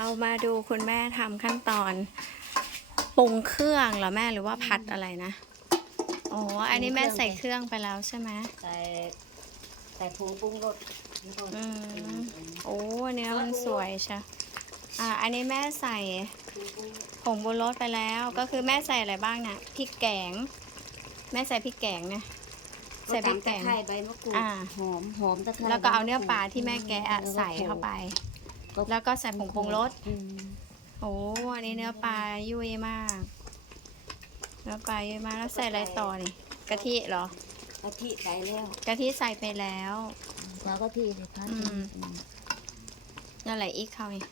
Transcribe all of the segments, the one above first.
เรามาดูคุณแม่ทำขั้นตอนปรุงเครื่องเหรอแม่หรือว่าผัดอะไรนะโอ้อันนี้แม่ใส่เครื่องไปแล้วใช่ไหมใส่ใส่ผงปรุงรสแล้วก็อืมโอ้เนื้อมันสวยใช่อ่าอันนี้แม่ใส่ผงบุรสไปแล้วก็คือแม่ใส่อะไรบ้างนะพริกแกง แม่ใส่พริกแกงนะใส่พริกแกงตำตะไคร้ใบมะกรูดอ่าหอมหอมตะไคร้แล้วก็เอาเนื้อใบมะปลาที่แม่แกะอะแล้วก็ใส่เข้าไปโขล กแล้วก็ใส่ผงปรุงรสอืมโอ้อันนี้เนื้อปลายุ่ยมากเนื้อปลายุ่ยมากแล้วใส่อะไรต่อนี่กะทิเหรอกะทิใส่แล้วกะทิใส่ไปแล้ว แล้วกะทิใส่พัดอืม อืมนั่นแหละอีกเขานี่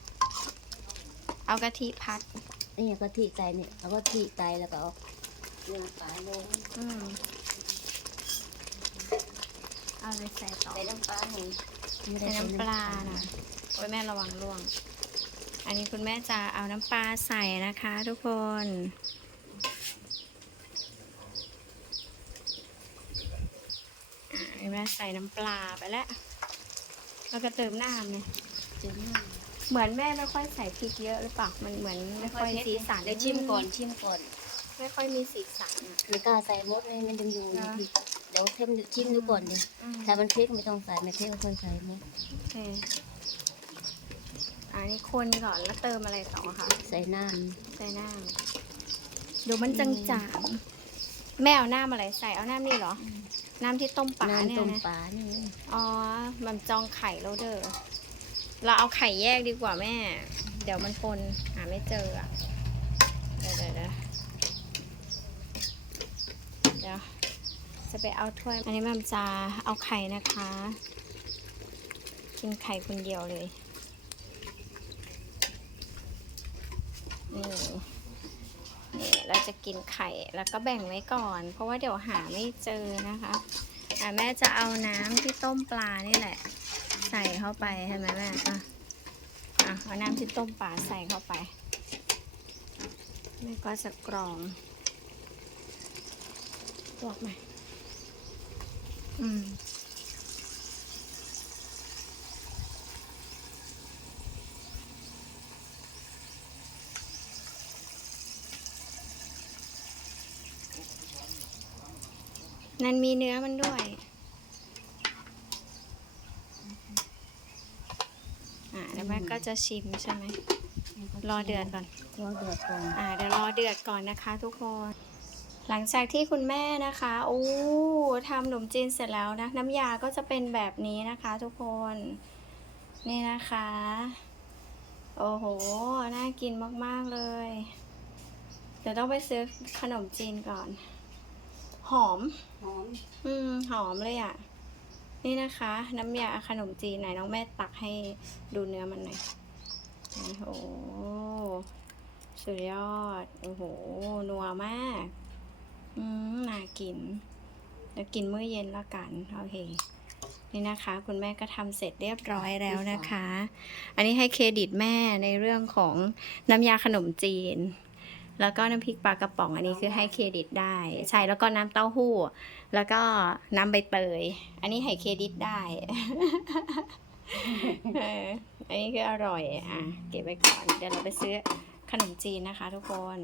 เอากะทิพัด นี่กะทิใส่เนี่ยเอากะทิใส่แล้วก็เอาเนื้อปลาลงอืมเอาอะไรใส่ต่อ ใส่น้ำปลาหนึ่งใส่น้ำปลานะ โอ้ยแม่ระวังร่วง อันนี้คุณแม่จะเอาน้ำปลาใส่นะคะทุกคนอะแม่ใส่น้ำปลาไปแล้ว แล้วก็เติมน้ำเนี่ยเจียวน้ำเหมือนแม่ไม่ค่อยใส่พริกเยอะหรือเปล่า มันเหมือนไม่ค่อยสีสันเดี๋ยวชิมก่อนชิมก่อน ไม่ค่อยมีสีสันอะไม่กล้าใส่หมดเลยมันยังอยู่นะในพริกเดี๋ยวเทมชิมดูก่อนดิอืมถ้ามันพริกไม่ต้องใส่ไม่พริกก็ค่อยใส่หมดโอเค อันนี้คนก่อนแล้วเติมอะไรต่อคะใส่น้ใส่น้ำเดี๋ยวมันจางๆแม่เอาน้ำอะไรใส่เอาน้ำนี่เหรอ น้ำที่ต้มปำลาเนี่ยน้ำต้มนะปลานี่อ๋อมันจองไข่แล้วเด้อเราเอาไข่แยกดีกว่าแม่ เดี๋ยวมันปนหาไม่เจออะเดี๋ยวเดี๋ยวเดี๋ยวเดี๋ยวจะไปเอาถ้วยอันนี้แมันจะเอาไข่นะคะ กินไข่คนเดียวเลย นี่นี่เราจะกินไข่แล้วก็แบ่งไว้ก่อน เพราะว่าเดี๋ยวหาไม่เจอนะคะอะแม่จะเอาน้ำที่ต้มปลานี่แหละ ใส่เข้าไปใช่ไหมแม่อะอะเอาน้ำที่ต้มปลาใส่เข้าไปแม่ก็จะกรองลวกไหมอืม นั่นมีเนื้อมันด้วย อ่าแล้วแม่ก็จะชิมใช่ไหม รอเดือดก่อน รอเดือดก่อน อ่าเดี๋ยวรอเดือดก่อนนะคะทุกคน หลังจากที่คุณแม่นะคะอู้ทำขนมจีนเสร็จแล้วนะ น้ำยาก็จะเป็นแบบนี้นะคะทุกคน นี่นะคะ โอ้โห น่ากินมาก ๆ เลย เดี๋ยวต้องไปซื้อขนมจีนก่อน หอม หอม อืม หอมเลยอะ นี่นะคะ น้ำยาขนมจีนไหนน้องแม่ตักให้ดูเนื้อมันหน่อยโอ้โหสุดยอด โอ้โห นัวมาก อืม น่ากินเดี๋ยวกินมื้อเย็นละกัน โอเค นี่นะคะ คุณแม่ก็ทำเสร็จเรียบร้อยแล้วนะคะ อันนี้ให้เครดิตแม่ในเรื่องของน้ำยาขนมจีน แล้วก็น้ำพริกปลากระป๋องอันนี้คือให้เครดิตได้ ใช่แล้วก็น้ำเต้าหู้ แล้วก็น้ำใบเตย อันนี้ให้เครดิตได้อันนี้คืออร่อยอะเก็บไว้ก่อน เดี๋ยวเราไปซื้อขนมจีนนะคะทุกคน